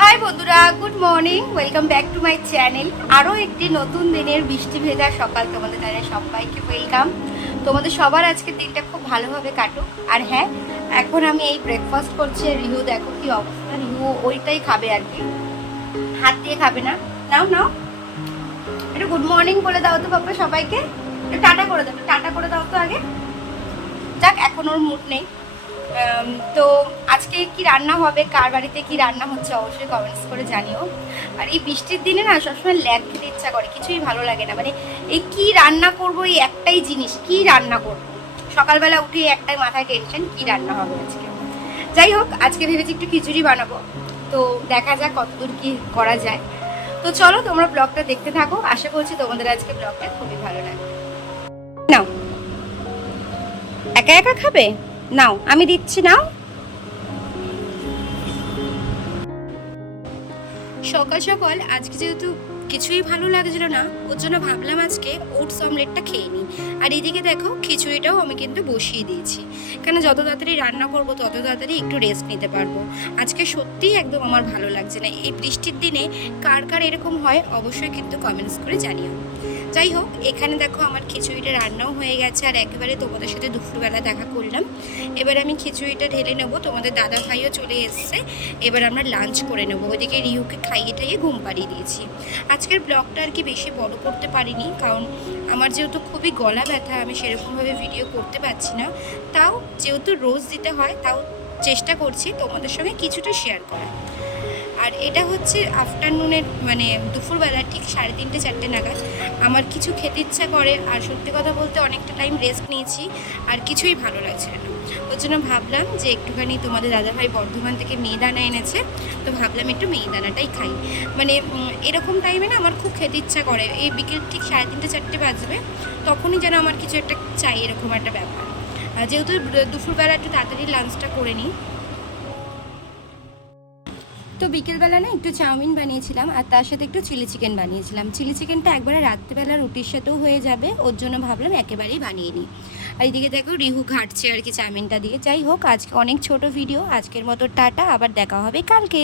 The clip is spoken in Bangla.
হাই বন্ধুরা, good morning, welcome back to my channel. আরও একটি নতুন দিনের বৃষ্টি ভেজা সকাল তোমাদের জানাই সবাইকে ওয়েলকাম। তোমাদের সবার আজকের দিনটা খুব ভালোভাবে কাটুক। আর হ্যাঁ, এখন আমি এই ব্রেকফাস্ট করছি। রিহু দেখো কি অবস্থা, রিহু ওইটাই খাবে আর কি, হাত দিয়ে খাবে না। নাও নাও, একটু গুড মর্নিং বলে দাও তো বাবা সবাইকে, একটু টাটা করে দাও, টাটা করে দাও তো আগে। যাক, এখন ওর মুড নেই। তো আজকে কি রান্না হবে, কার বাড়িতে কি রান্না হচ্ছে অবশ্যই কমেন্টস করে জানিও। আর এই বৃষ্টির দিনে না সবসময় ল্যাগ খেতে ইচ্ছা করে, কিছুই ভালো লাগে না। মানে এই কি রান্না করব, এই একটাই জিনিস, কি রান্না করব। সকালবেলা উঠে একটাই মাথায় টেনশন, কি রান্না হবে আজকে। যাই হোক, আজকে ভেবেছি একটু খিচুড়ি বানাবো, তো দেখা যাক কতদূর কি করা যায়। তো চলো তোমরা ব্লগটা দেখতে থাকো, আশা করছি তোমাদের আজকে ব্লগটা খুবই ভালো লাগবে। নাও, একা একা খাবে? নাও আমি দিচ্ছি, নাও। সকাল সকাল আজকে যেহেতু কিছুই ভালো লাগছিল না, ওর জন্য ভাবলাম আজকে ওটস অমলেটটা খেয়ে নিই। আর এদিকে দেখো খিচুড়িটাও আমি কিন্তু বসিয়ে দিয়েছি, কেন যত তাড়াতাড়ি রান্না করব তত তাড়াতাড়ি একটু রেস্ট নিতে পারবো। আজকে সত্যিই একদম আমার ভালো লাগছে না। এই বৃষ্টির দিনে কার কার এরকম হয় অবশ্যই কিন্তু কমেন্টস করে জানিও। যাই হোক, এখানে দেখো আমার খিচুড়িটা রান্নাও হয়ে গেছে, আর একেবারে তোমাদের সাথে দুপুরবেলা দেখা করলাম। এবার আমি খিচুড়িটা ঢেলে নেবো, তোমাদের দাদা ভাইও চলে এসছে। এবার আমরা লাঞ্চ করে নেবো। ওইদিকে রিহুকে খাইয়ে টাইয়ে ঘুম পাড়িয়ে দিয়েছি। আজকের ব্লগটা আর কি বেশি বড় করতে পারিনি, কারণ আমার যেহেতু খুবই গলা ব্যথা, আমি সেরকমভাবে ভিডিও করতে পারছি না। তাও যেহেতু রোজ দিতে হয়, তাও চেষ্টা করছি তোমাদের সঙ্গে কিছুটা শেয়ার করা। আর এটা হচ্ছে আফটারনুনের, মানে দুপুরবেলা ঠিক 3:30 4টে নাগাদ আমার কিছু খেতে ইচ্ছা করে। আর সত্যি কথা বলতে অনেকটা টাইম রেস্ট নিয়েছি, আর কিছুই ভালো লাগছে না। ওর জন্য ভাবলাম যে একটুখানি তোমাদের দাদাভাই বর্ধমান থেকে মিহিদানা এনেছে, তো ভাবলাম একটু মিহিদানাটাই খাই। মানে এরকম টাইমে না আমার খুব খেতে ইচ্ছা করে, এই বিকেল ঠিক 3:30 4টে বাজবে, তখনই যেন আমার কিছু একটা চাই, এরকম একটা ব্যাপার। যেহেতু দুপুরবেলা একটু তাড়াতাড়ি লাঞ্চটা করে নিই। তো বিকেলবেলা না একটু চাউমিন বানিয়েছিলাম, আর তার সাথে একটু চিলি চিকেন বানিয়েছিলাম। চিলি চিকেনটা একবারে রাত্রিবেলা রুটির সাথেও হয়ে যাবে, ওর জন্য ভাবলাম একেবারেই বানিয়ে নিই। আর এইদিকে দেখো রিহু ঘাটছে আর কি চাউমিনটা দিয়ে। যাই হোক, আজকে অনেক ছোট ভিডিও, আজকের মতো টাটা, আবার দেখা হবে কালকে।